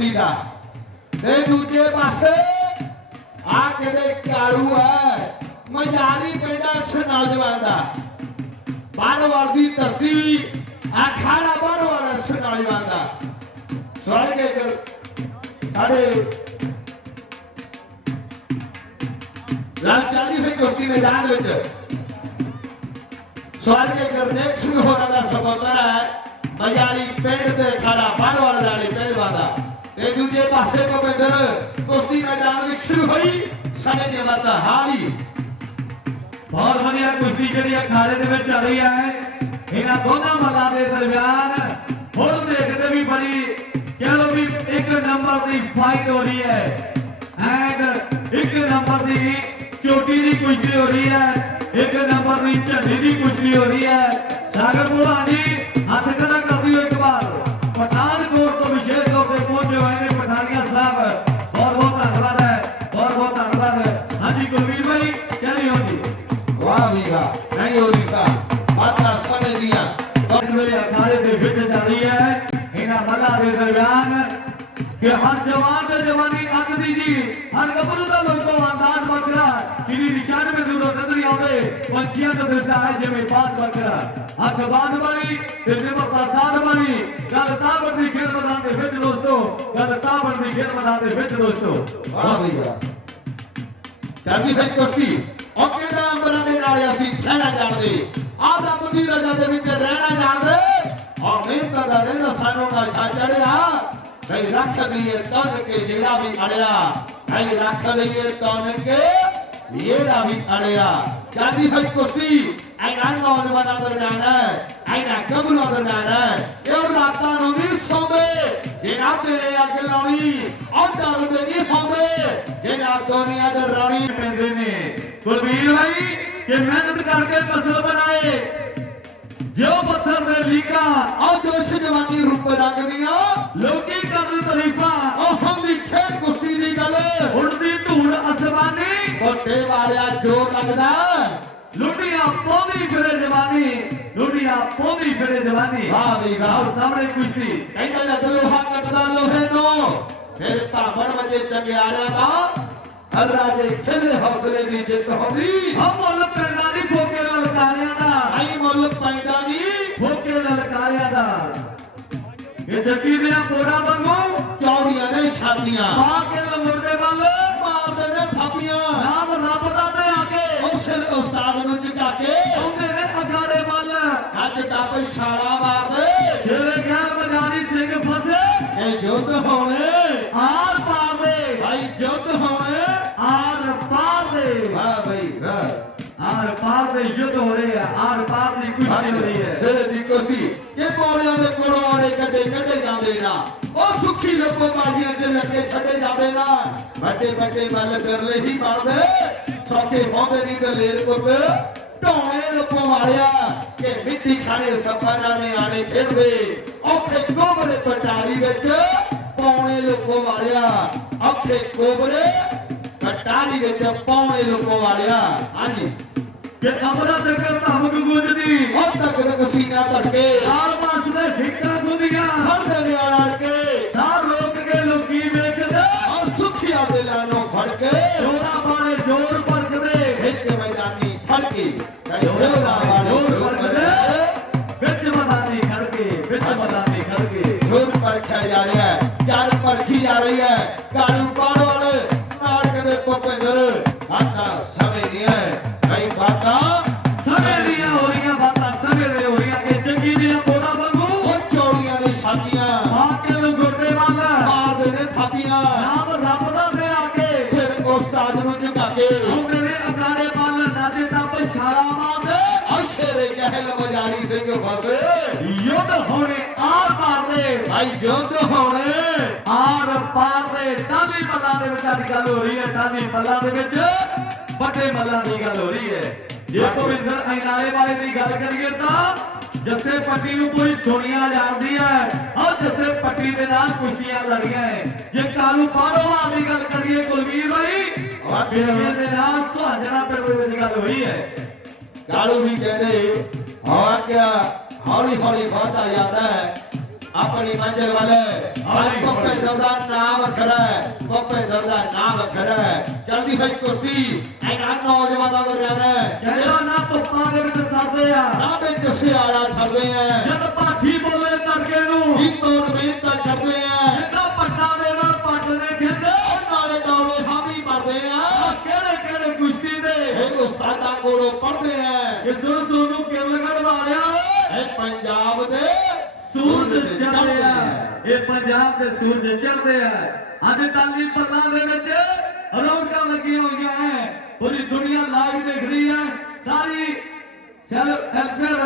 वर्दी का ते दूजे पासे आ के कालू है मजाली पेड़ा से नौजवान का बारवाल की धरती अखाड़ा बारवाल से नौजवान का स्वर्ग साढ़े लाचारी से कुश्ती मैदान में स्वर्ग के गरनेक सिंह होना का सपोतर है मजाली पेड़ ते खाड़ा बारवाल लाड़ी पहलवान ते दूजे पासे को बेदर कुश्ती मैदान में शुरू हुई समय के बाद हाली बहुत बढ़िया कुश्ती जी अखाड़े में चल रही है इन्होंने दोनों मल्लां के दरम्यान हुण देखते भी बड़ी कह लो भी एक नंबर की फाइट हो रही है एंड एक नंबर की चोटी की कुश्ती हो रही है एक नंबर की झंडी की कुश्ती हो रही है सागर बुलानी हाथ खड़ा कर दियो एक बार पठानकोट तो विशेष तौर पर पहुंचे हुए हैं पठानिया साहब बहुत बहुत धन्यवाद है बहुत धन्यवाद है। हाँ जी कुलवीर भाई क्या नहीं होगी वाह भी वाह नहीं हो रही साहब माता समय दिया इस वेले अखाड़े के विच चल रही है इन्हां मल्लां दे दरम्यान कि हर जवान ते जवानी अग दी जी हर गबरू दा लोको अंदाज बकरा किनी निशान में दूर नजर आवे पंछियां तो दिसदा है जिवें बात बकरा अख बात बनी ते जिवें प्रसाद बनी गल ताबड़ दी खेल मैदान दे विच दोस्तों गल ताबड़ दी खेल मैदान दे विच दोस्तों वाह भी वाह चलदी है कुश्ती ओके दा अंबरां दे नाल असीं ठहरा जाणदे आदा मंदी राजा दे विच रहना जाणदे और मेहनत दा रहना सानू नशा चढ़िया कई रख दिए तन के जेड़ा भी अड़िया कई रख दिए तन के येड़ा भी अड़िया चलदी है कुश्ती ऐना नौजवानां दरम्यान है ऐना गबरूआं दरम्यान है और रातां नूं नहीं सौंदे जेड़ा तेरे अग लाउणी और डरदे नहीं होंदे जेड़ा दुनिया दे राणी पैंदे ने कुलवीर भाई कि मेहनत करके फसल बनाए जो पत्थर में लीका और जोश जवानी रूप रंग दिया लोकी कर तरीफा और हम भी खेल कुश्ती दी गल उड़दी धूड़ आसमानी कोटे वालिया जोर लगदा लुटिया पौंदी फिरे जवानी लुटिया पौंदी फिरे जवानी वाह भी वाह और सामने कुश्ती कहंदा जद लोहा कटदा लोहे नो फिर भावण वजे चंगियारिया दा हर राजे खिले हौसले दी जित होंदी हम मुल पैंदा नी फोके ललकारिया दा आई मुल पैंदा नी फोके ललकारिया दा ये जगी दे पोड़ा वांगू चौड़ियां ने छातियां पा के लंगोटे वाले मारदे ने थापियां नाम रब दा दे आके ओ सिर उस्ताद नु झुका के आउंदे ने अखाड़े वाल अज दा कोई इशारा मार दे शेरे ज्ञान बजानी सिंह फसे ए युद्ध होने आर पार दे भाई युद्ध होने आर पार दे वाह भाई वाह आर पार दे युद्ध हो रहे हैं आर पार दी कुश्ती हो रही है सिर दी कुश्ती के पौड़ियां दे कोलों आड़े कड्डे जांदे ना ओ सुखी लोको बाजियां च लगे छड़े जांदे ना बड़े बड़े बल बिरले ही मारदे सौखे होंदे नी दलेर पुत ढोणे लोको मारिया के मिट्टी खाने सफरां ने आने फिरदे औखे कोबरे पटारी विच पौणे लोको मारिया औखे कोबरे पटारी विच पौणे लोको मारिया हां जी कि अमृत कर धमक गूंजदी और तक सीना धड़के सार मास दे ठिक्का गुंदियां हर दे आड़ के सार लोक के लोकी वेखदे और सुखिया दिलां नु फड़ के जोरा बाणे जोर परखदे विच मैदानी फड़के जोरा बाणे जोर परखदे विच मैदानी खड़के जोर परखिया जा रहा है चार परखी जा रही है कालू पाड़ वाले नाटक दे भुपेंद्र बाता समय नहीं है कई बाता समय दियां हो रही बातां समय दे हो रही कि चंगी दियां पोड़ा वांगू और चौड़ियां ने छातियां आके लंगोटे वाला मार दे ने थापियां नाम रब दा दे आके सिर उस्ताद नु झुका के आउंदे ने अखाड़े वाल नाचे दा इशारा मारदे शेरे कहल मजारी सिंह फसे युद्ध होने आर पार दे भाई युद्ध होने आर पार दे टाली मल्लां दे विचार गल हो रही है टाली मल्लां दे विच बड़े मल्लां दी गल हो रही है जे भविंदर ऐनाले वाले की गल करिए तां जस्से पट्टी नूं कोई दुनिया जानदी है और जस्से पट्टी दे नाल कुश्तियां लड़ियां है जे कालू पारोवां दी गल करिए कुलवीर भाई और बिरले दे नाल सुहाजना पिंड दे विच गल होई है कालू भी कहते हवा क्या हौली हौली बढ़ता जाता है अपनी मंजिल वाले भूपेंद्र का नाम खड़ा है, भूपेंद्र का नाम खड़ा है। चलती हुई कुश्ती इन्हां नौजवानों दरमियान है, ਕਹਿੰਦਾ ਨਾ ਧੁੱਪਾਂ ਦੇ ਵਿੱਚ ਸੜਦੇ ਆ ना बिच सियारा खड़ते हैं, ਜਦ ਪਾਠੀ ਬੋਲੇ ਤੜਕੇ ਨੂੰ की तोड़ मेहनत करते हैं, ਜਿੱਦਾਂ ਪੱਟਾਂ ਦੇ ਨਾਲ ਪੱਟ ਨੇ ਖੇਡੇ और नाले दौड़े हामी पढ़ते हैं, ਕਿਹੜੇ ਕਿਹੜੇ ਕੁਸ਼ਤੀ ਦੇ एक उस्तादा कोलों पढ़ते हैं। ਇਹ ਸੁਣ ਨੂੰ ਕਿਵੇਂ ਲਗਵਾ ਲਿਆ ਇਹ ਪੰਜਾਬ ਦੇ ਸੂਰਜ ਚੜ੍ਹਦੇ ਆ ਇਹ ਪੰਜਾਬ ਦੇ ਸੂਰਜ ਚੜ੍ਹਦੇ ਆ ਅੱਜ ਟਾਲੀ ਪੱਲਾਂ ਦੇ ਵਿੱਚ ਰੌਣਕਾਂ ਲੱਗੀਆਂ ਹੋਈਆਂ ਹੈ ਪੂਰੀ ਦੁਨੀਆ ਲਾਈਵ ਦੇਖ ਰਹੀ ਹੈ ਸਾਰੀ ਸੈਲਫ ਹੈਲਪਰ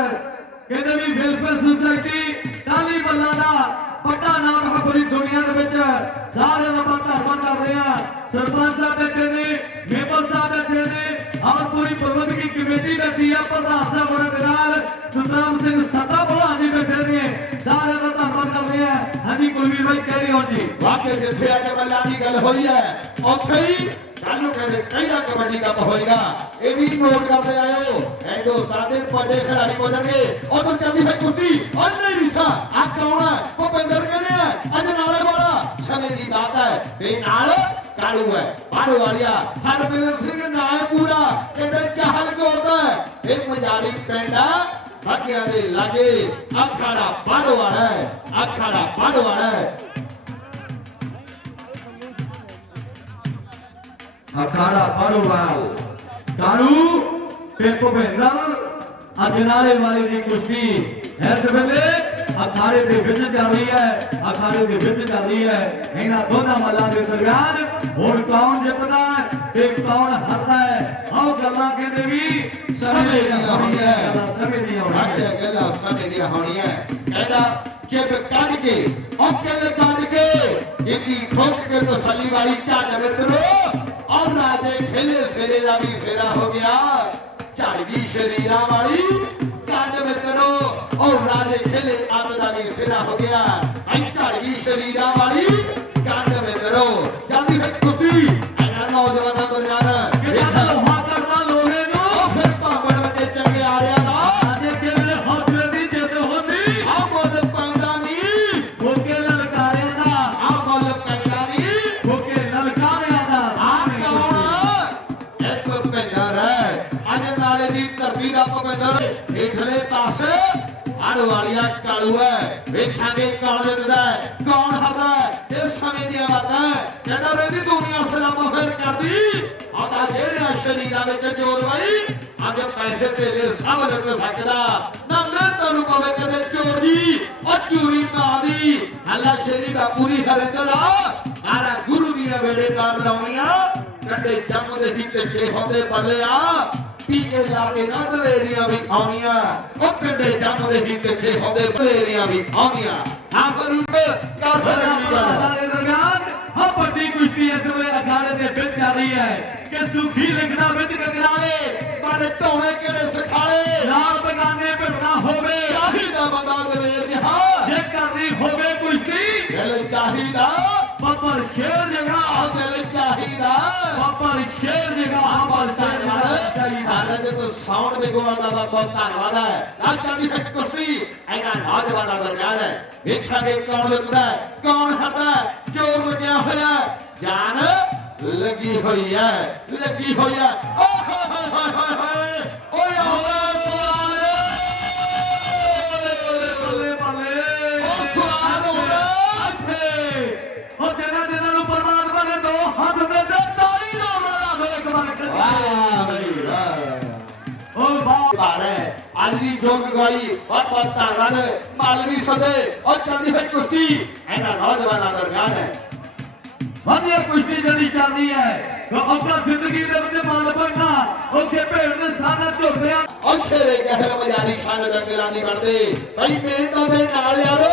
ਕਹਿੰਦੇ ਵੀ ਵੈਲਫੇਅਰ ਸੁਸਾਇਟੀ ਟਾਲੀ ਪੱਲਾਂ ਦਾ ਵੱਡਾ ਨਾਮ ਹੈ ਪੂਰੀ ਦੁਨੀਆ ਦੇ ਵਿੱਚ ਸਾਰੇ ਆਪਾਂ ਧੰਨਵਾਦ ਕਰਦੇ ਆ ਸਰਪੰਚ ਸਾਹਿਬ ਬੈਠੇ ਨੇ ਮੈਂਬਰ ਸਾਹਿਬ ਬੈਠੇ ਨੇ ਔਰ ਪੂਰੀ ਪ੍ਰਬੰਧਕੀ ਕਮੇਟੀ ਬੈਠੀ ਆ ਪ੍ਰਧਾਨ ਸਾਹਿਬ ਹੋਰਾਂ ਦੇ ਨਾਲ ਸੁਖਰਾਮ ਸਿੰਘ ਸੱਤਾ ਭਲਵਾਨ ਜੀ ਬੈਠੇ ਨੇ ਸਾਰਿਆਂ ਦਾ ਧੰਨਵਾਦ ਕਰਦੇ ਆ ਹਾਂਜੀ ਕੁਲਵੀਰ ਭਾਈ ਕਹਿ ਰਹੇ ਹੋ ਜੀ ਵਾਕਿਆ ਜਿੱਥੇ ਆ ਕੇ ਬੱਲਾਂ ਦੀ ਗੱਲ ਹੋਈ ਹੈ ਉੱਥੇ ਹੀ ਕੱਲ ਨੂੰ ਕਹਿੰਦੇ ਕਿਹੜਾ ਕਬੱਡੀ ਕੱਪ ਹੋਏਗਾ ਇਹ ਵੀ ਨੋਟ ਕਰਦੇ ਆਇਓ ਹਿੰਦੁਸਤਾਨ ਦੇ ਵੱਡੇ ਖਿਡਾਰੀ ਬੋਲਣਗੇ ਉਧਰ ਚੱਲਦੀ ਹੈ ਕੁਸ਼ਤੀ ਔਰ ਨਹੀਂ ਰਿਸ਼ਾ ਆ ਕੌਣ ਹੈ ਭੁਪਿੰਦਰ ਕਹਿੰਦੇ ਆ ਅੱਜ ਨਾਲੇ ਵਾਲਾ ਸਮੇਂ ਦੀ ਬਾਤ ਹੈ ਤੇ ਨਾਲ ਕਾਲੂ ਹੈ ਬਾੜੋ ਵਾਲਿਆ ਹਰਪਿੰਦਰ ਸਿੰਘ ਨਾਮ ਪੂਰਾ ਕਹਿੰਦੇ ਚਾਹਲ ਕੋਦਾ ਇਹ ਮਜਾਰੀ ਪਿੰਡਾ ਬਾਕੀਆਂ ਦੇ ਲਾਗੇ ਅਖਾੜਾ ਬਾੜੋ ਵਾਲਾ ਹੈ ਅਖਾੜਾ ਬਾੜੋ ਵਾਲਾ ਹੈ ਅਖਾੜਾ ਬਾੜੋਵਾਲ ਕਾਲੂ ਤੇ ਭੁਪਿੰਦਰ ਅੱਜ ਨਾਲੇ ਵਾਲੀ ਦੀ ਕੁਸ਼ਤੀ ਇਸ ਵੇਲੇ ਅਖਾੜੇ ਦੇ ਵਿੱਚ ਚੱਲ ਰਹੀ ਹੈ ਅਖਾੜੇ ਦੇ ਵਿੱਚ ਚੱਲ ਰਹੀ ਹੈ ਇਹਨਾਂ ਦੋਨਾਂ ਮੱਲਾਂ ਦੇ ਦਰਮਿਆਨ ਹੁਣ ਕੌਣ ਜਿੱਤਦਾ ਹੈ ਤੇ ਕੌਣ ਹਾਰਦਾ ਹੈ ਆਓ ਗੱਲਾਂ ਕਹਿੰਦੇ ਵੀ ਸਮੇਂ ਦੀਆਂ ਹੋਣੀਆਂ ਸਮੇਂ ਦੀਆਂ ਹੋਣੀਆਂ ਗੱਲਾਂ ਸਮੇਂ ਦੀਆਂ ਹੋਣੀਆਂ ਕਹਿੰਦਾ ਚਿਪ ਕੱਢ ਕੇ ਔਕਲ ਕੱਢ ਕੇ ਇਤੀ ਖੋਜ ਕੇ ਤਸੱਲੀ ਵਾਲੀ ਝਾੜ ਮਿੱਤਰੋ और राजे खेले सेरे का भी सेरा हो गया झाड़गी शरीरा वाली कांड में करो और राजे खेले आग का भी सेरा हो गया झाड़गी शरीरा वाली कांड में करो जल्दी से कुश्ती नौजवानों को जाना लोहा करना लोहे नो फिर भावण बच्चे चंगे आ रहा था राजे खेले हौसले की जिद होती आ मुल पैदा नहीं भूखे ललकारे दा आ मुल पैदा नहीं भूखे ललकारे दा नाले दी धरती का भुपिंदर हेठले पासे हर वालिया कालू है वेखांगे कौन जितदा है कौन हारदा है इस समय दी बात है कहदा रही दुनिया सलामा फिर करदी आदा जेड़े शरीरां विच जोर वाई अज पैसे तेरे सब लुट सकदा ना मेहनत नूं पवे कदे चोरी और चोरी मारी हल्ला शरीर दा पूरी हरिंदर आरा गुरु दियां वेड़े कार लाउणियां कंडे जम दे ही ते होंदे बल्ले पीके लाके ना दलेरियां भी आउणियां ओ कंडे जम दे ही ते होंदे दलेरियां भी आउणियां हां पर कर दरमियान हाँ बड़ी कुश्ती इस वे अखाड़े के बिच जा रही है कि सुखी लिखना बिच टकरावे पर ढोने केड़े सिखाले लाल बगाने भिड़ना होवे चाहिदा बंदा दलेर जहा जे करनी होवे कुश्ती दिल चाहिदा पर शेर जगह दिल चाहिदा पर शेर जगह पर चाहिदा जे तो साउंड में गोवादा दा बहुत धन्यवाद है आज चलदी है कुश्ती इन्हां नौजवानां दरमियान है वेखांगे कौन जितदा है कौन हारदा है जोर लगया होया जान लगी हुई है ओ हाय ओए सवाल बल्ले बल्ले ओ सवाल होगा और जिन्हां नूं परमात्मा ने दो हाथ में दे ताली नाल मारा दो एक बार वाह भाई वाह ओ वाह बारे आज भी जोग गवाई बहुत धन्यवाद मालवी सदे और चलदी है कुश्ती इन्हां नौजवानां दरमियान है ਵਧੀਆ ਕੁਸ਼ਤੀ ਜਿਹੜੀ ਚੱਲਦੀ ਹੈ ਆਪਾਂ ਜ਼ਿੰਦਗੀ ਦੇ ਵਿੱਚ ਮਨ ਬਣਨਾ ਉੱਥੇ ਭੇਡ ਦੇ ਸਾਨਾ ਝੁਰਦੇ ਆ और शेरे कहल बजारी शान रंगला नहीं बनते भाई मेहनत दे नाल यारो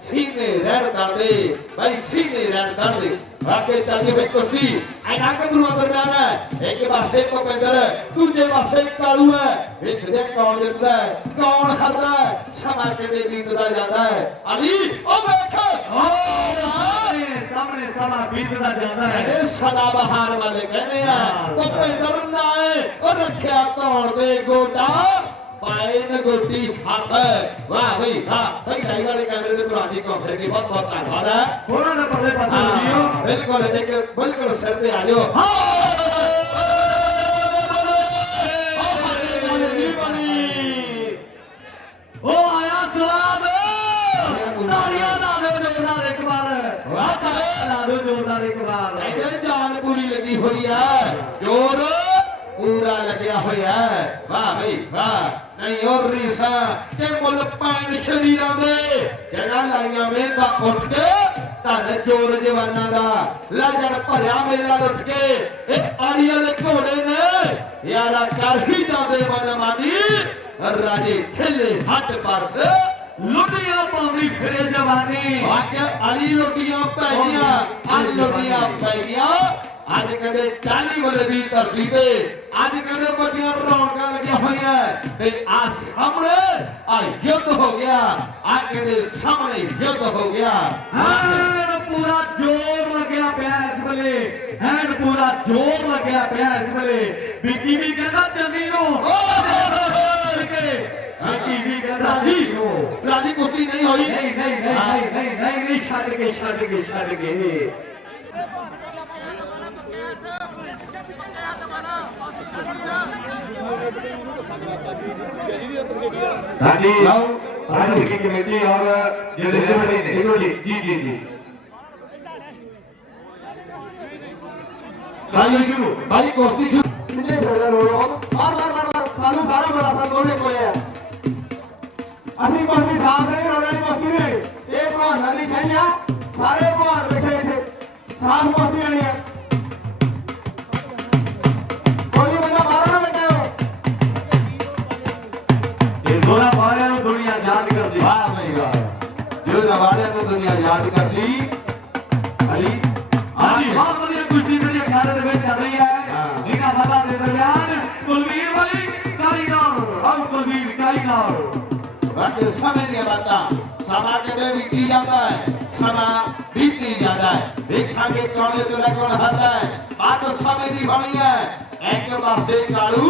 सीने रहन कर दे भाई सीने रहन कर दे वाके चलदी है कुश्ती इन्हां के गुरुआं दरमियान है एक पासे भुपिंदर दूजे पासे कालू है देखदे कौन जितदा है कौन हारदा है समा किवें बीतदा जांदा है अली ओ वेख सामने समा बीतदा जांदा है कहने सदा बहार वाले कहने हैं भुपिंदर ना है और रखिया तौड़ दे गोटा पाए नगोटी हाथ वाह भाई वाह भाई लाइव वाले कैमरे से पुरानी को फिर की बहुत बहुत धन्यवाद है ਉਹਨਾਂ ਨੇ ਪਰਲੇ ਪਾਸੇ ਲਿਓ बिल्कुल एक बिल्कुल सिर पे आ जाओ ओ आया सलाम तालियां ला दो जोरदार एक बार वाह तालियां ला दो जोरदार एक बार कहते जान पूरी लगी हुई है जोर पूरा लग्या होया है वाह भाई वाह नहीं और रीसा ते मुल पान शरीरां दे जगह लाइयां वेंदा उठ के धन जोर जवाना दा लजण भरिया मेला लुट के एक आड़ी वाले घोड़े ने यारा कर ही जांदे मनमानी राजे खेले हट पास लुटियां पाउंदी फिरे जवानी वाक्य अली लुटियां पै गईयां अल लुटियां पै गईयां ਅੱਜ ਕਹਿੰਦੇ ਟਾਲੀ ਵਾਲੇ ਦੀ ਧਰਤੀ ਤੇ ਅੱਜ ਕਹਿੰਦੇ ਵੱਡੀਆਂ ਰੌਣਕਾਂ ਲੱਗੀਆਂ ਹੋਈਆਂ ਤੇ ਆ ਸਾਹਮਣੇ ਆ ਯੁੱਧ ਹੋ ਗਿਆ ਆ ਕਹਿੰਦੇ ਸਾਹਮਣੇ ਯੁੱਧ ਹੋ ਗਿਆ ਐਨ ਪੂਰਾ ਜ਼ੋਰ ਲੱਗਿਆ ਪਿਆ ਇਸ ਵੇਲੇ ਐਨ ਪੂਰਾ ਜ਼ੋਰ ਲੱਗਿਆ ਪਿਆ ਇਸ ਵੇਲੇ ਵਿੱਕੀ ਵੀ ਕਹਿੰਦਾ ਚੰਗੀ ਨੂੰ ਵਿੱਕੀ ਵੀ ਕਹਿੰਦਾ ਜੀ ਰਾਜੀ ਕੁਸ਼ਤੀ ਨਹੀਂ ਹੋਈ ਨਹੀਂ ਛੱਡ ਕੇ साडी आयोजक की कमेटी और जी जी जी जी भाई कुश्ती शुरू कितने खेलने रो बार सानू सारा बड़ा सा दोने कोई है असली कुश्ती साफ नहीं रोने की कुश्ती नहीं एक बार नदी छैया सारे बार बैठे थे साफ कुश्ती नहीं है कोई बंदा बाहर ना बैठा हो ये दोनों बारियां नु दुनिया याद कर दी वाह भाई वाह जो नवाड़े को दुनिया याद कर दी अली आज बहुत बढ़िया कुश्ती ਜਿਹੜੀ ਅਖਾੜੇ ਦੇ ਵਿੱਚ ਚੱਲ ਰਹੀ ਹੈ ਨਿਕਾ ਬਾਬਾ ਦੇ ਦਰਮਿਆਨ ਕੁਲਵੀਰ ਵਾਲੀ ਕਾਲੀਨਾਰ ਹਮ ਕੁਲਵੀਰ ਕਾਲੀਨਾਰ बाकी समय की बात समा के बीती जाता है समा बीती जाता है देखा के कौन तो कौन हारता है बात समय की बनी है एक पासे कालू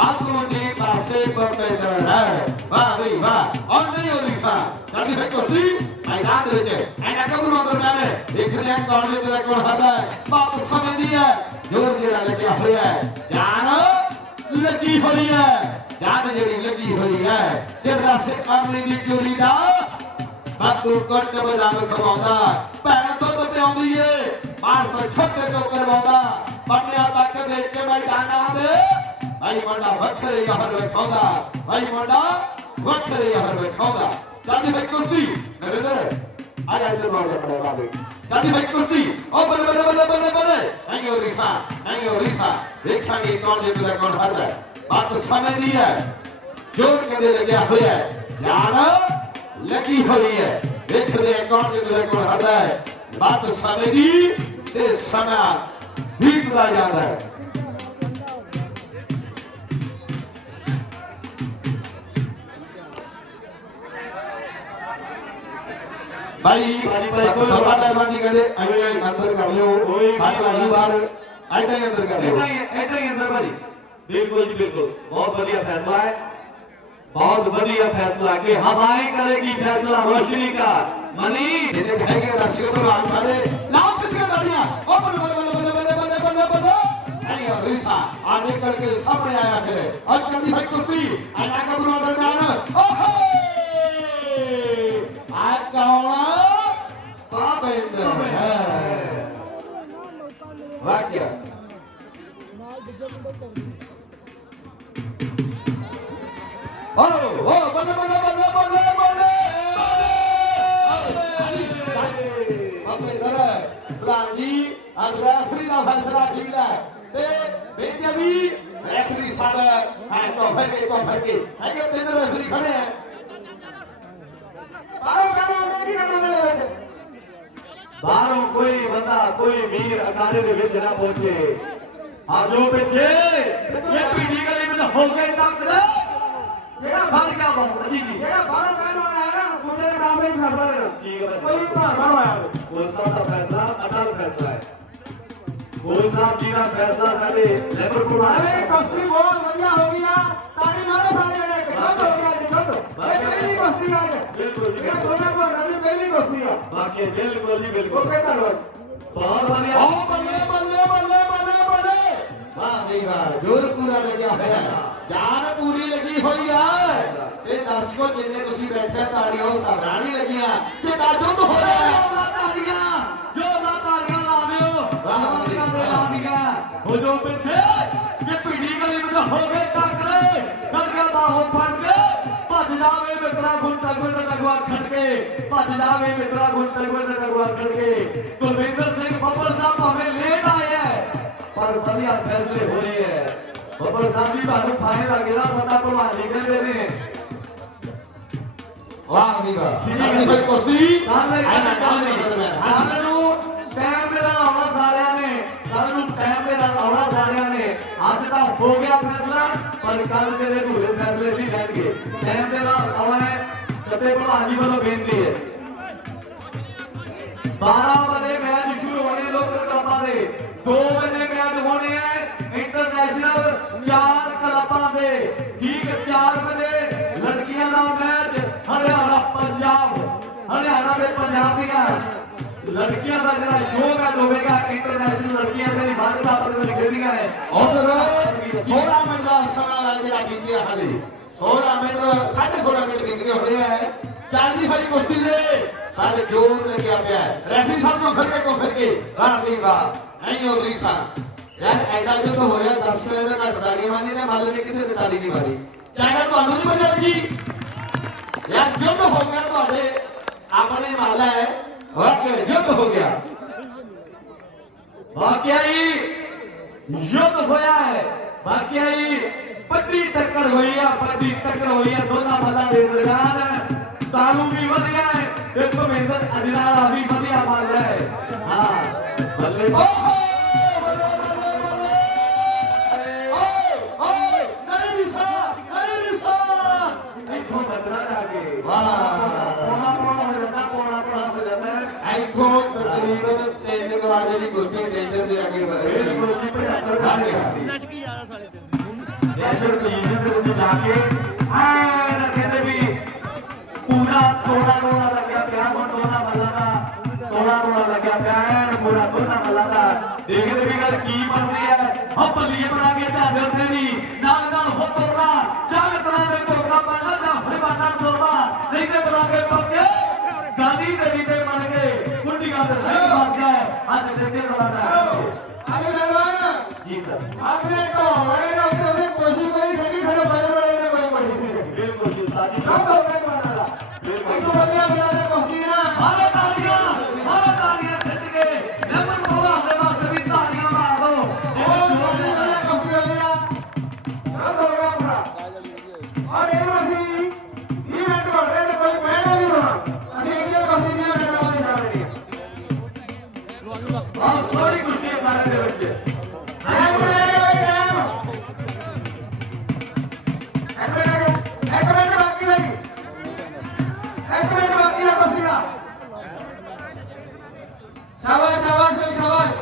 आत्मा जी पासे परमेंद्र है वाह भाई वाह और नहीं हो रिश्ता कभी है कुश्ती मैदान में ऐना कब दरम्यान है देख रहे हैं कौन तो कौन हारता है बात समय की है जोर जेड़ा लगा हुआ है जान लगी हुई है जान जेड़ी लगी हुई है ते रस अमली दी चोरी दा बातू कट बदाम खवाਉਂਦਾ ਭੈਣ ਦੁੱਧ ਪਿਆਉਂਦੀ ਏ 536 ਤੋਂ ਕਰਵਾਉਂਦਾ ਬੰਨਿਆ ਤੱਕ ਦੇ ਕੇ ਮੈਦਾਨਾਂ ਦੇ ਭਾਈ ਮੁੰਡਾ ਵੱਖਰੇ ਯਾਰ ਵੇਖਾਉਂਦਾ ਭਾਈ ਮੁੰਡਾ ਵੱਖਰੇ ਯਾਰ ਵੇਖਾਉਂਦਾ ਚਾਹਦੀ ਭਾਈ ਕੁਸ਼ਤੀ ਨਰਿੰਦਰ ਆ ਜਾ ਇੱਧਰ ਬੋਲ ਬੜਾ ਬਾਬੇ ਚਾਹਦੀ ਭਾਈ ਕੁਸ਼ਤੀ ਉਹ ਬੱਲੇ ਨਹੀਂ ਹੋ ਰੀਸਾ ਦੇਖਾਂਗੇ ਕੌਣ ਜਿੱਤਦਾ ਕੌਣ ਹਾਰਦਾ बात समय दी है जोर के लगे हुआ है जान लगी हुई है देख रहे हैं कौन जो कौन हटा है बात समय दी ते समय बीतता जा रहा है भाई सभा मेहरबानी करे अंदर कर लो सारे भाई बाहर ऐसा ही अंदर कर लो ऐसा ही अंदर भाई बिल्कुल जी बिल्कुल बहुत बढ़िया फैसला है बहुत बढ़िया फैसला कि हवाएं करेगी फैसला रोशनी का मनी इन्हें कहेंगे दर्शकों तो आप सारे लाओ किसके गाड़ियां ओ बल्ले नहीं और रिसा आगे करके सामने आया फिर और चंदी भाई कुश्ती आना का बुरा दरम्यान ओहो आज कौन पापेंद्र है वाक्य ओ बल्ले अपने घर राजी और रेफरी का फैसला ठीक है ते बेटे भी रेफरी सारे है तो फिर है कि तीन रेफरी खड़े हैं बाहरों कोई बंदा कोई वीर अखाड़े ਦੇ ਵਿੱਚ ਨਾ ਪਹੁੰਚੇ ਆਜੋ ਪਿੱਛੇ ਇਹ ਪੀੜੀ ਗਲੀ ਵਿੱਚ ਹੋ ਗਏ ਸਾਹਮਣੇ ਜਿਹੜਾ ਫਰਕ ਆ ਬਹੁਤ ਜੀ ਜੀ ਜਿਹੜਾ ਬਾਹਰੋਂ ਕਹਿਣਾ ਆਇਆ ਨਾ ਉਹਦੇ ਦੇ ਕਾਬਲੇ ਹੀ ਫੈਸਲਾ ਦੇਣਾ ਠੀਕ ਹੈ ਕੋਈ ਭਾਰਵਾ ਹੋਇਆ ਉਸ ਦਾ ਫੈਸਲਾ ਅਟਲ ਫੈਸਲਾ ਹੈ ਗੋਲ ਸਾਹਿਬ ਜੀ ਦਾ ਫੈਸਲਾ ਸਾਡੇ ਲੈਵਲ ਕੋਲ ਅਰੇ ਕੁਸ਼ਤੀ ਬਹੁਤ ਵਧੀਆ ਹੋ ਗਈ ਆ ਤਾੜੀ ਮਾਰੋ ਸਾਰੇ ਜਣੇ ਕੁਸ਼ਤੀ ਨਾਲ ਬਿਲਕੁਲ ਜੀ, ਇਹ ਦੋਨਾਂ ਭਾਰਤਾਂ ਦੀ ਪਹਿਲੀ ਕੁਸ਼ਤੀ ਆ ਬਾਕੀ ਬਿਲਕੁਲ ਜੀ ਬਿਲਕੁਲ ਓਕੇ ਧੰਨਵਾਦ ਬਹੁਤ ਵਧੀਆ ओ बल्ले बल्ले बल्ले बल्ले बल्ले वाह जी वाह जोर पूरा लगा है जान पूरी लगी हुई है ये दर्शकों जिन्ने तुसी बैठे तालियां ਉਹ ਸਾਰਾ ਨਹੀਂ ਲੱਗੀਆਂ ਕਿ ਨਾਜੁੱਦ ਹੋ ਰਿਹਾ ਹੈ ਤਾੜੀਆਂ ਲਾ ਦਿਓ ਤਾੜੀਆਂ ਦੇ ਲਾ ਦਿਆ ਹੋ ਜੋ ਪਿੱਛੇ ਕਿ ਪੀੜੀ ਗਲੀ ਵਿੱਚ ਹੋ ਗਏ ਟੱਕਰੇ ਟੱਕਰਾ ਬਾਹੋਂ ਫੜ ਕੇ ਭੱਜ ਜਾਵੇ ਮਿੱਤਰਾ ਗੁੰਟਾ ਗੁੰਟਾ ਲਗਵਾ ਖੜਕੇ ਭੱਜ ਜਾਵੇ ਮਿੱਤਰਾ ਗੁੰਟਾ ਗੁੰਟਾ ਲਗਵਾ ਖੜਕੇ ਕੁਲਵਿੰਦਰ ਸਿੰਘ ਬੱਬਰ ਸਾਹਿਬ ਭਾਵੇਂ ਲੇਟ ਆਏ ਹੈ ਪਰ ਵਧੀਆ ਫੈਸਲੇ ਹੋ ਰਹੇ ਹੈ ਬੱਬਰ ਸਾਹਿਬ ਜੀ ਤੁਹਾਨੂੰ ਫਾਇਲ ਲੱਗੇਗਾ ਸਾਡਾ ਭਲਵਾਨ ਜੀ ਕਹਿੰਦੇ ਨੇ ਵਾਹ ਜੀ ਵਾਹ ਆਪਣੀ ਕੋਈ ਕੁਸ਼ਤੀ ਕੱਲ ਨੂੰ ਟਾਈਮ ਦੇ ਨਾਲ ਆਉਣਾ ਸਾਰਿਆਂ ਨੇ ਕੱਲ ਨੂੰ ਟਾਈਮ ਦੇ ਨਾਲ ਆਉਣਾ ਸਾਰਿਆਂ ਨੇ ਅੱਜ ਤਾਂ ਹੋ ਗਿਆ ਫੈਸਲਾ ਪਰ ਕੱਲ ਤੇਰੇ ਅਧੂਰੇ ਫੈਸਲੇ ਵੀ ਰਹਿਣਗੇ ਟਾਈਮ ਦੇ ਨਾਲ ਆਉਣਾ ਹੈ ਸੱਤੇ ਭਲਵਾਨ ਜੀ ਵੱਲੋਂ ਬੇਨਤੀ ਹੈ 12 ਵਜੇ ਮੈਚ ਸ਼ੁਰੂ ਹੋਣੇ ਲੋਕ ਕਲੱਬਾਂ ਦੇ 2 ਵਜੇ ਮੈਚ ਹੋਣੇ ਹੈ ਇੰਟਰਨੈਸ਼ਨਲ 4 ਕਲੱਬਾਂ ਦੇ ਠੀਕ 4 ਵਜੇ ਲੜਕੀਆਂ ਦਾ ਮੈਚ ਹਰਿਆਣਾ ਪੰਜਾਬ ਹਰਿਆਣਾ ਦੇ ਪੰਜਾਬ ਦੀਆਂ ਲੜਕੀਆਂ ਦਾ ਜਿਹੜਾ ਸ਼ੋਅ ਮੈਚ ਹੋਵੇਗਾ ਇੰਟਰਨੈਸ਼ਨਲ ਲੜਕੀਆਂ ਦੇ ਵਰਗ ਦਾ ਪ੍ਰਦਰਸ਼ਨ ਖੇਡੀਆਂ ਹੈ ਔਰ 16 ਮਿੰਟ ਦਾ ਸਮਾਂ ਜਿਹੜਾ ਕੀਤੀਆਂ ਹਾਲੇ 16 ਮਿੰਟ 16.5 ਮਿੰਟ ਕੀਤੀਆਂ ਹੋਣੇ ਹੈ ਚੱਲਦੀ ਸਾਡੀ ਕੁਸ਼ਤੀ ਦੇ ਪਰ ਜੋਰ ਲੱਗਿਆ ਪਿਆ ਰੈਫਰੀ ਸਾਹਿਬ ਨੂੰ ਫਿਰ ਕੇ ਵਾਹ ਵੀ ਵਾਹ ਨਹੀਂ ਹੋ ਰਹੀ ਸਾ ਯਾਰ ਐਡਾ ਜਦੋਂ ਹੋਇਆ ਦਰਸ਼ਕ ਇਹਦਾ ਘੱਟ ਤਾੜੀਆਂ ਮਾਰਨੀ ਨੇ ਮੱਲ ਨੇ ਕਿਸੇ ਦੇ ਤਾੜੀ ਨਹੀਂ ਮਾਰੀ ਚਾਹੇ ਤੁਹਾਨੂੰ ਨਹੀਂ ਪਤਾ ਲੱਗੀ ਯਾਰ ਜੁੱਧ ਹੋ ਗਿਆ ਤੁਹਾਡੇ ਆਪਣੇ ਮੱਲ ਹੈ ਵਾਕਿਆ ਜੁੱਧ ਹੋ ਗਿਆ ਵਾਕਿਆ ਹੀ ਯੁੱਧ ਹੋਇਆ ਹੈ ਵਾਕਿਆ ਹੀ ਵੱਡੀ ਟੱਕਰ ਹੋਈ ਆ ਦੋਨਾਂ ਮੱਲਾਂ ਦੇ ਦਰਮਿਆਨ ਤਾਲੂ ਵੀ ਵਧੀਆ ਹੈ ਤੇ ਭਵਿੰਦਰ ਅਜਨਾਲਾ ਵੀ ਵਧੀਆ ਮੱਲ ਹੈ ਹਾਂ ਬੱਲੇ ਇੱਥੋਂ ਬਚਣਾ ਜਾ ਕੇ ਪੌਣਾ ਹੋ ਜਾਂਦਾ ਹੈ ਇੱਥੋਂ ਤਕਰੀਬਨ 3 ਗਵਾਰੇ ਦੀ ਕੁਸ਼ਤੀ ਟੈਂਡਰ ਦੇ ਅੱਗੇ ਵਧੇ ਬਿਲਕੁਲ ਜੀ 75 ਲਸ਼ਕੀ ਜ਼ਿਆਦਾ ਸਾਲੇ ਤੇ ਨੈਸ਼ਨਲ ਪੋਜੀਸ਼ਨ ਦੇ ਵਿੱਚ ਜਾ ਕੇ ਐਨ ਕਹਿੰਦੇ ਵੀ ਪੂਰਾ ਤੋੜਾ ਲੱਗਿਆ ਪਿਆ ਹੁਣ ਦੋਨਾਂ ਮੱਲਾਂ ਦਾ ਤੋੜਾ ਲੱਗਿਆ ਪਿਆ ਐਨ ਪੂਰਾ ਦੋਨਾਂ ਮੱਲਾਂ ਦਾ ਦੇਖਦੇ ਵੀ ਗੱਲ ਕੀ ਬਣਦੀ ਹੈ ਆ ਬੱਲੀਏ ਬਣਾ ਕੇ ਝਾਦਰ ਤੇ ਨਹੀਂ ਨਾਲ ਹੋ ਤੋੜਾ ਜਗ ਤਰ੍ਹਾਂ ਦੇ ਤੋੜਾ ਬਣਨਾ ਜਾਂ ਹਰਬਾਨਾ ਤੋੜਾ ਨਹੀਂ ਤੇ ਬਣਾ ਕੇ ਪੱਕੇ ਗਾਂਧੀ ਦੇਵੀ ਤੇ ਬਣ ਗਏ ਕੁੰਡੀਆਂ ਦੇ ਸਹੀ ਬਾਤ ਹੈ ਅੱਜ ਦੇਖੇ ਬਣਾ ਆਲੇ ਮਹਿਮਾਨ ਜੀ ਸਰ ਆਪਣੇ ਤੋਂ ਹੋਏ ਨਾ ਉਹਨੇ ਕੋਸ਼ਿਸ਼ ਕੋਈ ਖੜੀ ਖੜੇ ਬੜੇ ਨੇ ਕੋਈ ਕੋਸ਼ਿਸ਼ ਨਹੀਂ ਕੀਤੀ ਬਿਲਕੁਲ ਜੀ ਸਾਡੀ ਨਾ ਤਾਂ ਉਹਨੇ ਕਰਨਾ ਦਾ ਇੱਕ ਵਧੀਆ ਬਣਾ ਦੇ ਕੁਸ਼ਤੀ ਨਾ ਮਾਰੋ ਤਾਲੀਆਂ ਖਿੱਚ ਕੇ ਨਮਨ ਮੋਲਾ ਦੇ ਵਾਸਤੇ ਵੀ ਤਾਲੀਆਂ ਮਾਰ ਦੋ ਉਹ ਵਧੀਆ ਕੁਸ਼ਤੀ ਹੋ ਗਿਆ ਨਾ ਤਾਂ ਹੋਗਾ ਭਰਾ ਔਰ ਇਹਨੂੰ ਅਸੀਂ ਇਵੈਂਟ ਕਰਦੇ ਤੇ ਕੋਈ ਪਹਿਣਾ ਨਹੀਂ ਹੋਣਾ ਅਸੀਂ ਇਹ ਕੁਸ਼ਤੀ ਦੀਆਂ ਮੈਡਲਾਂ ਦੀ ਕਰ ਰਹੇ ਹਾਂ ਆਹ ਸੋਹਣੀ ਕੁਸ਼ਤੀ ਹੈ ਸਾਰੇ ਦੇ ਵਿੱਚ ਇੱਕ ਮਿੰਟ ਬਾਕੀ ਹੈ ਕੁਸ਼ਤੀ ਦਾ ਸ਼ਾਬਾਸ਼ ਬਈ ਸ਼ਾਬਾਸ਼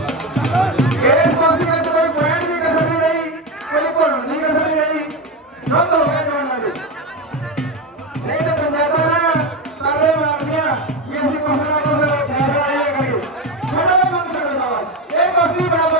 ਇਸ ਕੁਸ਼ਤੀ ਵਿੱਚ ਕੋਈ ਪੁਆਇੰਟ ਦੀ ਕਸਰ ਨਹੀਂ ਰਹੀ ਕੋਈ ਭੁੱਲ ਦੀ ਕਸਰ ਨਹੀਂ ਰਹੀ ਜੁੱਧ ਹੋ ਗਿਆ ਦੋਨਾਂ ਦੇ ਨਹੀਂ ਤਾਂ ਪੰਚਾਇਤਾਂ ਨਾ ਤਰਲੇ ਮਾਰਦੀਆਂ ਕਿ ਅਸੀਂ ਕੁਛ ਨਾ ਕੁਛ ਫੈਸਲਾ ਇਹ ਕਰੀਏ ਛੋਟਾ ਜਿਹਾ ਮੰਗ ਛੱਡੋ ਸ਼ਾਬਾਸ਼ ਇਹ ਕੁਸ਼ਤੀ ਬਰਾਬਰ